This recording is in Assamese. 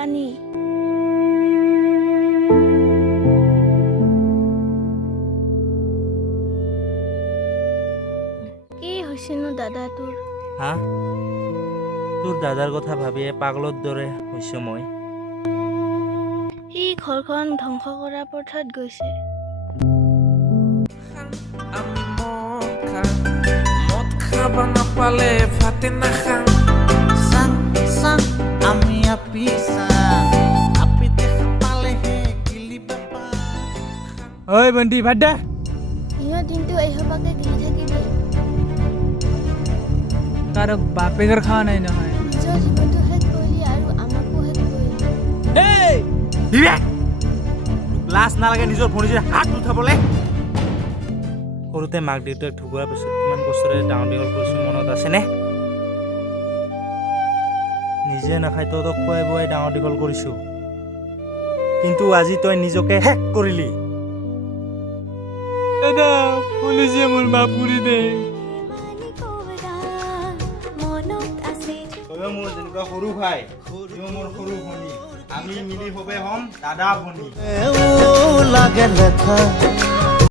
পানী কি হৈছেনো দাদা তোৰ হা তোৰ দাদাৰ কথা ভাবিয়ে পাগলৰ দৰে হৈছো মই সি ঘৰখন ধ্বংস কৰাৰ পথত গৈছে আমি মদ খাবা নাপালে ভাতে নাখাং sang sang আমি আপি sang আপি দেখা পালেহে গিলি বাবা ঐ বন্টি ভাত দে সিহঁত দিনটো এসোপাকে গিলি থাকিব কাৰো বাপেকৰ খাৱা নাই নহয় নিজৰ জীৱনটো শেষ কৰিলি আৰু আমাকো শেষ কৰিলি লাজ নালাগে নিজৰ ভনীৰ হাত উঠাবলে সৰুতে মাক দেউতাক ঢুকোৱাৰ পিছত কিমান কষ্টৰে ডাঙৰ দীঘল কৰিছো মনত আছেনে নিজে নাখাই তহঁতক খুৱাই বুৱাই ডাঙৰ দীঘল কৰিছো কিন্তু আজি তই নিজকে শেষ কৰিলি দাদা পুলিচে মোৰ মা পুৰি দে তয়ো মোৰ যেনেকুৱা সৰু ভাই তয়ো মোৰ সৰু ভনী আমি মিলি হ'বে হ'ম দাদা ভনী লাগে লেখা